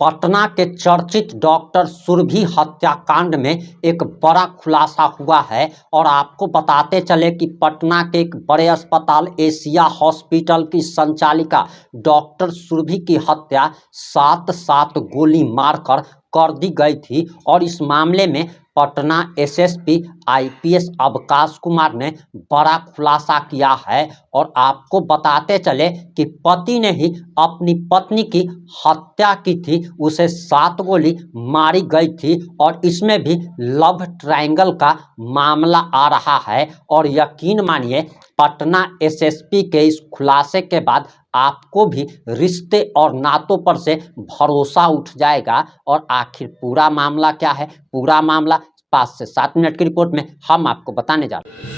पटना के चर्चित डॉक्टर सुरभि हत्याकांड में एक बड़ा खुलासा हुआ है और आपको बताते चले कि पटना के एक बड़े अस्पताल एशिया हॉस्पिटल की संचालिका डॉक्टर सुरभि की हत्या सात गोली मारकर कर दी गई थी। और इस मामले में पटना एसएसपी आईपीएस अवकाश कुमार ने बड़ा खुलासा किया है और आपको बताते चले कि पति ने ही अपनी पत्नी की हत्या की थी, उसे 7 गोली मारी गई थी और इसमें भी लव ट्रायंगल का मामला आ रहा है। और यकीन मानिए पटना एसएसपी के इस खुलासे के बाद आपको भी रिश्ते और नातों पर से भरोसा उठ जाएगा। और आखिर पूरा मामला क्या है, पूरा मामला 5 से 7 मिनट की रिपोर्ट में हम आपको बताने जा रहे हैं।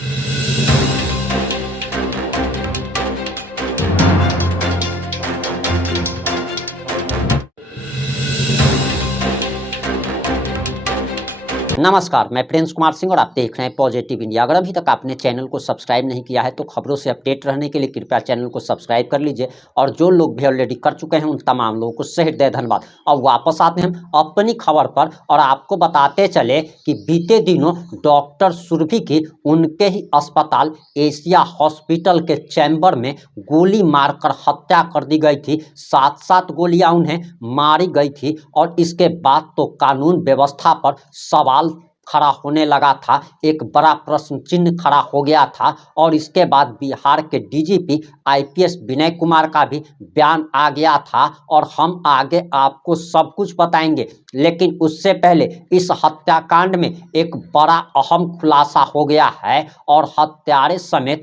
नमस्कार, मैं प्रिंस कुमार सिंह और आप देख रहे हैं पॉजिटिव इंडिया। अगर अभी तक आपने चैनल को सब्सक्राइब नहीं किया है तो खबरों से अपडेट रहने के लिए कृपया चैनल को सब्सक्राइब कर लीजिए। और जो लोग भी ऑलरेडी कर चुके हैं उन तमाम लोगों को सहृदय धन्यवाद। और वापस आते हैं अपनी खबर पर और आपको बताते चले कि बीते दिनों डॉक्टर सुरभि की उनके ही अस्पताल एशिया हॉस्पिटल के चैम्बर में गोली मारकर हत्या कर दी गई थी। 7 गोलियां उन्हें मारी गई थी और इसके बाद तो कानून व्यवस्था पर सवाल खड़ा होने लगा था, एक बड़ा प्रश्न चिन्ह खड़ा हो गया था। और इसके बाद बिहार के डीजीपी आईपीएस विनय कुमार का भी बयान आ गया था और हम आगे आपको सब कुछ बताएंगे। लेकिन उससे पहले इस हत्याकांड में एक बड़ा अहम खुलासा हो गया है और हत्यारे समेत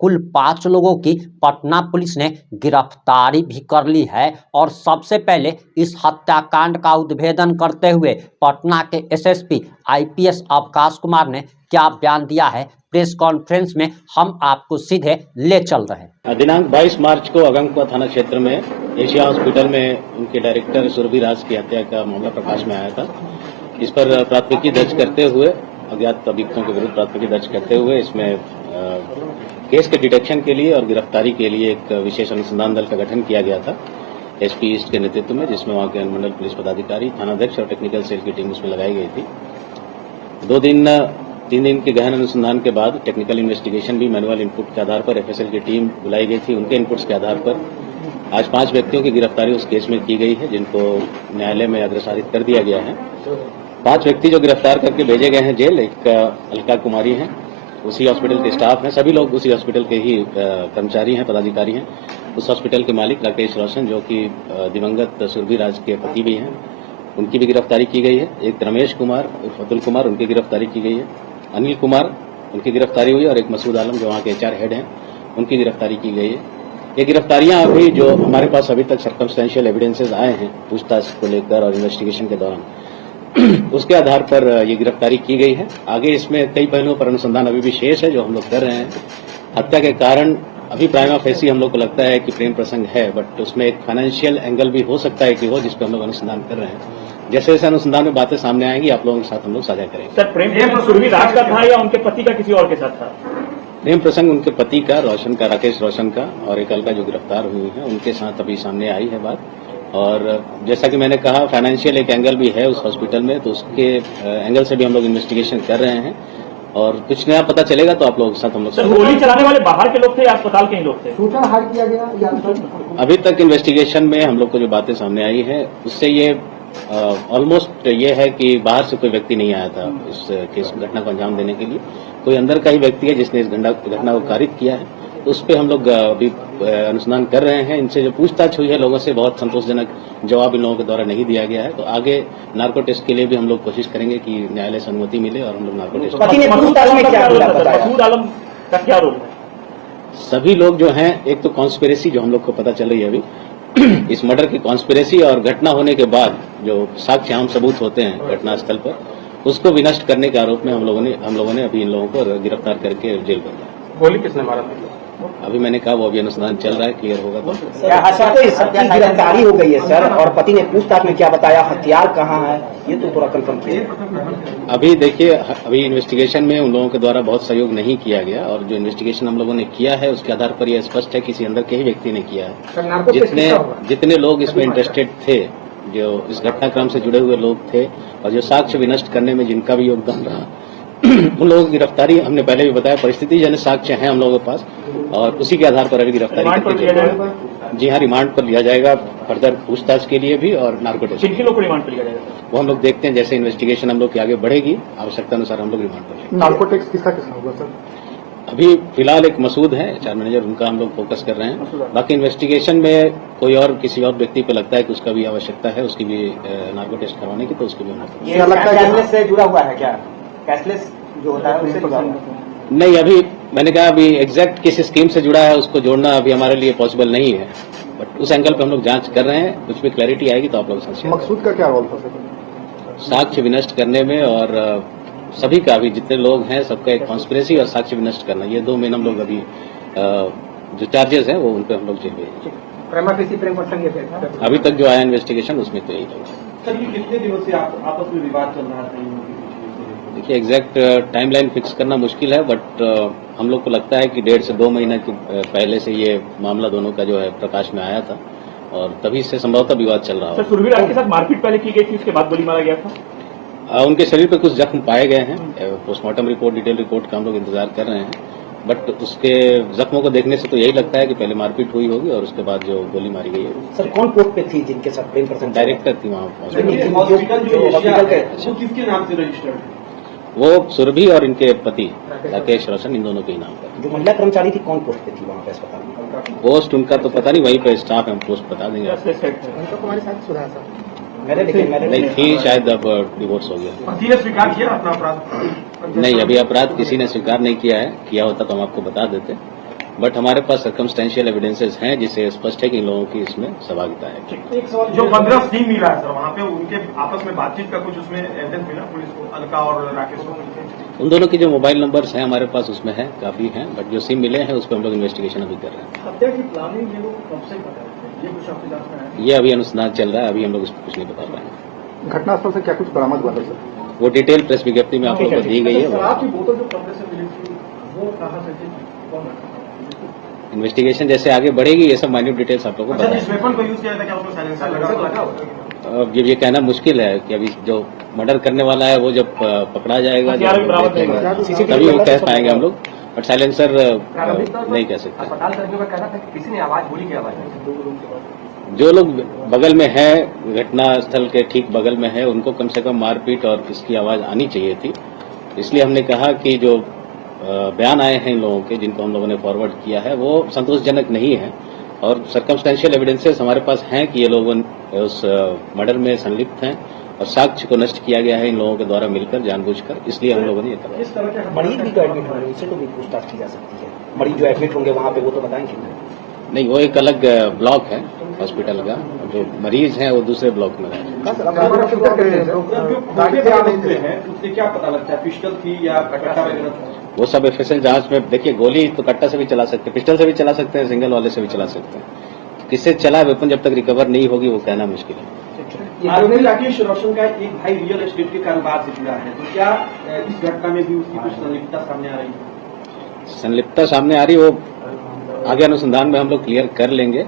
कुल 5 लोगों की पटना पुलिस ने गिरफ्तारी भी कर ली है। और सबसे पहले इस हत्याकांड का उद्भेदन करते हुए पटना के एसएसपी आईपीएस अवकाश कुमार ने क्या बयान दिया है, प्रेस कॉन्फ्रेंस में हम आपको सीधे ले चल रहे हैं। दिनांक 22 मार्च को अगमकुआ थाना क्षेत्र में एशिया हॉस्पिटल में उनके डायरेक्टर सुरभि राज की हत्या का मामला प्रकाश में आया था। इस पर प्राथमिकी दर्ज करते हुए अज्ञात अभियुक्तों के विरुद्ध प्राथमिकी दर्ज करते हुए इसमें केस के डिटेक्शन के लिए और गिरफ्तारी के लिए एक विशेष अनुसंधान दल का गठन किया गया था एसपी ईस्ट के नेतृत्व में, जिसमें वहां के अनुमंडल पुलिस पदाधिकारी, थानाध्यक्ष और टेक्निकल सेल की टीम उसमें लगाई गई थी। 3 दिन के गहन अनुसंधान के बाद टेक्निकल इन्वेस्टिगेशन भी मैनुअल इनपुट के आधार पर एफएसएल की टीम बुलाई गई थी। उनके इनपुट्स के आधार पर आज 5 व्यक्तियों की गिरफ्तारी उस केस में की गई है, जिनको न्यायालय में अग्रसारित कर दिया गया है। 5 व्यक्ति जो गिरफ्तार करके भेजे गए हैं जेल, एक अलका कुमारी हैं, उसी हॉस्पिटल के स्टाफ हैं, सभी लोग उसी हॉस्पिटल के ही कर्मचारी हैं, पदाधिकारी हैं। उस हॉस्पिटल के मालिक राकेश रोशन, जो कि दिवंगत सुरभि राज के पति भी हैं, उनकी भी गिरफ्तारी की गई है। एक रमेश कुमार उर्फ अतुल कुमार, उनकी गिरफ्तारी की गई है। अनिल कुमार, उनकी गिरफ्तारी हुई और एक मसूद आलम जो वहाँ के एचआर हेड हैं, उनकी गिरफ्तारी की गई है। ये गिरफ्तारियां अभी जो हमारे पास अभी तक सर्कमस्टेंशियल एविडेंसेस आए हैं पूछताछ को लेकर और इन्वेस्टिगेशन के दौरान, उसके आधार पर ये गिरफ्तारी की गई है। आगे इसमें कई पहलुओं पर अनुसंधान अभी भी शेष है जो हम लोग कर रहे हैं। हत्या के कारण अभी प्राइमा फेसी हम लोग को लगता है कि प्रेम प्रसंग है, बट उसमें एक फाइनेंशियल एंगल भी हो सकता है कि हो, जिस पर हम लोग अनुसंधान कर रहे हैं। जैसे जैसे अनुसंधान में बातें सामने आएंगी आप लोगों के साथ हम लोग साझा करेंगे। सर, प्रेम सुरभि राज का था या उनके पति का किसी और के साथ था? प्रेम प्रसंग उनके पति का, रोशन का, राकेश रोशन का, और एक अलका जो गिरफ्तार हुई है उनके साथ अभी सामने आई है बात। और जैसा कि मैंने कहा, फाइनेंशियल एक एंगल भी है उस हॉस्पिटल में, तो उसके एंगल से भी हम लोग इन्वेस्टिगेशन कर रहे हैं और कुछ नया पता चलेगा तो आप लोगों के साथ हम लोग। सर, गोली चलाने वाले बाहर के लोग थे या अस्पताल के ही लोग थे? सूचना हार किया गया या अभी तक इन्वेस्टिगेशन में हम लोग को जो बातें सामने आई है उससे ये ऑलमोस्ट ये है कि बाहर से कोई व्यक्ति नहीं आया था इस केस घटना को अंजाम देने के लिए। कोई अंदर का ही व्यक्ति है जिसने इस घटना को कारित किया है। तो उस पर हम लोग अभी अनुसंधान कर रहे हैं। इनसे जो पूछताछ हुई है लोगों से, बहुत संतोषजनक जवाब इन लोगों के द्वारा नहीं दिया गया है। तो आगे नार्को टेस्ट के लिए भी हम लोग कोशिश करेंगे कि न्यायालय से अनुमति मिले और हम लोग नार्को टेस्ट। मसूद आलम का क्या रोल है? सभी लोग जो हैं, एक तो कॉन्स्पिरेसी जो हम लोग को पता चल रही है अभी इस मर्डर की कॉन्स्पिरेसी, और घटना होने के बाद जो साक्ष्य आम सबूत होते हैं घटनास्थल पर, उसको विनष्ट करने के आरोप में हम लोगों ने अभी इन लोगों को गिरफ्तार करके जेल कर दिया। गोली किसने मारा था? अभी मैंने कहा वो अभी अनुसंधान चल रहा है, क्लियर होगा तो। सबकी गिरफ्तारी हो गई है सर, और पति ने पूछताछ में क्या बताया, हथियार कहाँ है, ये तो थोड़ा कंफर्म कीजिए। अभी देखिए, अभी इन्वेस्टिगेशन में उन लोगों के द्वारा बहुत सहयोग नहीं किया गया और जो इन्वेस्टिगेशन हम लोगों ने किया है उसके आधार पर यह स्पष्ट है किसी अंदर के ही व्यक्ति ने किया है। जितने लोग इसमें इंटरेस्टेड थे जो इस घटनाक्रम से जुड़े हुए लोग थे और जो साक्ष्य विनष्ट करने में जिनका भी योगदान रहा उन लोगों की गिरफ्तारी हमने पहले भी बताया, परिस्थिति जन्य साक्ष्य हैं हम लोगों के पास और उसी के आधार पर अभी गिरफ्तारी रिमांड पर करके लिया जाएगा। जी हाँ, रिमांड पर लिया जाएगा फर्दर पूछताछ के लिए भी और नार्को टेस्ट किन लोग को रिमांड पर लिया जाएगा सर? वो हम लोग देखते हैं, जैसे इन्वेस्टिगेशन हम लोग की आगे बढ़ेगी आवश्यकता अनुसार हम लोग रिमांड पर लेंगे। नार्कोटिक्स किसका होगा सर? अभी फिलहाल एक मसूद है एचआर मैनेजर, उनका हम लोग फोकस कर रहे हैं। बाकी इन्वेस्टिगेशन में कोई और किसी और व्यक्ति पे लगता है कि उसका भी आवश्यकता है, उसकी भी नार्को टेस्ट करवाने की, तो उसकी भी हम लोग ये लगता है कैशलेस से जुड़ा हुआ है क्या? कैशलेस जो होता है उससे जुड़ा हुआ है? नहीं, अभी मैंने कहा अभी एग्जैक्ट किस स्कीम से जुड़ा है उसको जोड़ना अभी हमारे लिए पॉसिबल नहीं है, बट उस एंगल पे हम लोग जांच कर रहे हैं। कुछ भी क्लैरिटी आएगी तो आप लोग समझिए। मकसूद का क्या रोल था सर? साक्ष्य विनष्ट करने में और सभी का भी जितने लोग हैं सबका एक कॉन्स्पिरेसी और साक्ष्य विनष्ट करना, ये दो मेन हम लोग अभी जो चार्जेस हैं वो उन पे हम लोग जेल भेजेंगे। अभी तक जो आया इन्वेस्टिगेशन उसमें तो यही लगा। सर, ये कितने दिनों से आपस में विवाद चल रहा था? देखिए एग्जैक्ट टाइमलाइन फिक्स करना मुश्किल है, बट हम लोग को लगता है कि 1.5 से 2 महीने के पहले से ये मामला दोनों का जो है प्रकाश में आया था और तभी से संभवतः विवाद चल रहा सर, सुरभि राज के साथ मारपीट पहले की गई थी, उसके बाद गोली मारा गया था। उनके शरीर पे कुछ जख्म पाए गए हैं, पोस्टमार्टम रिपोर्ट, डिटेल रिपोर्ट का हम लोग इंतजार कर रहे हैं, बट उसके जख्मों को देखने से तो यही लगता है कि पहले मारपीट हुई होगी और उसके बाद जो गोली मारी गई है। सर कौन पोस्ट पे थी जिनके साथ प्रेम प्रसंग? डायरेक्टर थी वहाँ हॉस्पिटल वो किसके नाम से रजिस्टर्ड है? वो सुरभि और इनके पति राकेश रोशन, इन दोनों के ही नाम पर। जो महिला कर्मचारी थी कौन पोस्ट पे थी वहाँ पे अस्पताल में? पोस्ट उनका तो पता नहीं, वहीं पे स्टाफ है, हम पोस्ट बता देंगे। तुम्हारी शादी शुदा है सर? नहीं थी, शायद अब डिवोर्स हो गया। पति ने स्वीकार किया अपना अपराध? नहीं, अभी अपराध किसी ने स्वीकार नहीं किया है, किया होता तो हम आपको बता देते, बट हमारे पास सर्कमस्टेंशियल एविडेंसेस हैं जिससे स्पष्ट है कि इन लोगों की इसमें सहभागिता है। एक सवाल, जो 15 स्टीम मिला है सर, वहाँ पे उनके आपस में बातचीत का कुछ उसमें एविडेंस मिला पुलिस को, अलका और राकेश को? उन दोनों की जो मोबाइल नंबर्स हैं हमारे पास उसमें है, काफी हैं, बट जो सिम मिले हैं उस पर हम लोग इन्वेस्टिगेशन अभी कर रहे हैं। हत्या की प्लानिंग ये लोग कब से कर रहे थे, ये कुछ आपकी जांच में है? ये अभी अनुसंधान चल रहा है, अभी हम लोग इसको कुछ नहीं बता पाएंगे। घटनास्थल से क्या कुछ बरामद हुआ था सर? वो डिटेल प्रेस विज्ञप्ति में आप लोगों को दी गई है। शराब की बोतल जो कमरे से मिली थी वो कहाँ से थी, कौन रखा? इन्वेस्टिगेशन जैसे आगे बढ़ेगी ये सब माइन्यूट डिटेल्स आप लोगों को अच्छा, बताएंगे। जिस वेपन को यूज किया था क्या उसमें साइलेंसर लगा? अब ये कहना मुश्किल है कि अभी जो मर्डर करने वाला है वो जब पकड़ा जाएगा तभी वो कह पाएंगे हम लोग, बट साइलेंसर नहीं कह सकते। अस्पताल कर्मियों का कहना था कि किसी ने आवाज गोली की आवाज जो लोग बगल में है, घटना स्थल के ठीक बगल में है, उनको कम से कम मारपीट और इसकी आवाज आनी चाहिए थी। इसलिए हमने कहा कि जो बयान आए हैं इन लोगों के, जिनको हम लोगों ने फॉरवर्ड किया है, वो संतोषजनक नहीं है और सर्कमस्टेंशियल एविडेंसेस हमारे पास हैं कि ये लोग उस मर्डर में संलिप्त हैं और साक्ष्य को नष्ट किया गया है इन लोगों के द्वारा मिलकर, जानबूझकर, इसलिए हम लोगों ने ये करा। मरीज भी तो एडमिट होंगे, उनसे तो भी पूछताछ की जा सकती है। मरीज जो एडमिट होंगे वहाँ पे वो तो बताएंगे नहीं, वो एक अलग ब्लॉक है हॉस्पिटल का, जो मरीज हैं वो दूसरे ब्लॉक में हैं। उससे क्या पता लगता है, पिस्टल थी या कट्टा वगैरह था? वो सब एफएसएल जांच में, देखिए गोली तो कट्टा से भी चला सकते हैं, पिस्टल से भी चला सकते हैं, सिंगल वाले से भी चला सकते हैं। किससे चला वेपन जब तक रिकवर नहीं होगी वो कहना मुश्किल है। आरोपी राकेश रोशन का एक भाई रियल एस्टेट के कारोबार से जुड़ा है, तो क्या इस घटना में भी उसकी कुछ संलिप्तता सामने आ रही है? संलिप्तता सामने आ रही, वो आगे अनुसंधान में हम लोग क्लियर कर लेंगे।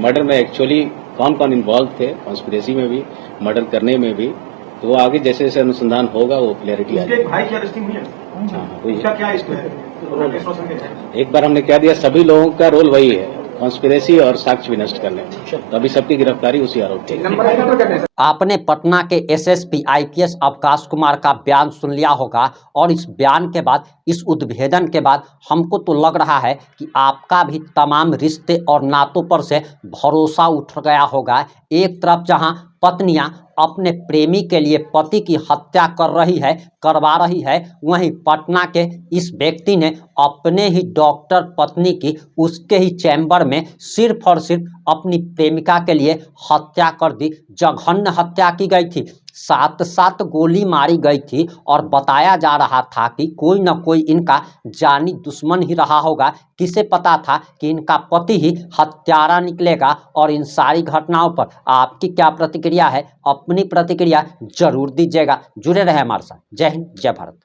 मर्डर में एक्चुअली कौन कौन इन्वॉल्व थे, कॉन्स्पिरेसी में भी, मर्डर करने में भी, तो वो आगे जैसे जैसे अनुसंधान होगा वो क्लियरिटी आएगी। एक भाई की अरेस्टिंग हुई है? हुई उसका है। क्या इसमें है? राकेश रोशन के है? एक बार हमने कह दिया सभी लोगों का रोल वही है, कॉन्स्पिरेसी और साक्ष्य विनष्ट करने, तो अभी सबकी गिरफ्तारी उसी आरोप की। आपने पटना के एसएसपी आईपीएस अवकाश कुमार का बयान सुन लिया होगा और इस बयान के बाद, इस उद्भेदन के बाद हमको तो लग रहा है कि आपका भी तमाम रिश्ते और नातों पर से भरोसा उठ गया होगा। एक तरफ जहां पत्नियां अपने प्रेमी के लिए पति की हत्या करवा रही है, वहीं पटना के इस व्यक्ति ने अपने ही डॉक्टर पत्नी की उसके ही चैम्बर में सिर्फ और सिर्फ अपनी प्रेमिका के लिए हत्या कर दी। जघन्य हत्या की गई थी, 7 गोली मारी गई थी और बताया जा रहा था कि कोई न कोई इनका जानी दुश्मन ही रहा होगा। किसे पता था कि इनका पति ही हत्यारा निकलेगा। और इन सारी घटनाओं पर आपकी क्या प्रतिक्रिया है? अपनी प्रतिक्रिया जरूर दीजिएगा। जुड़े रहे हमारे साथ। जय हिंद, जय भारत।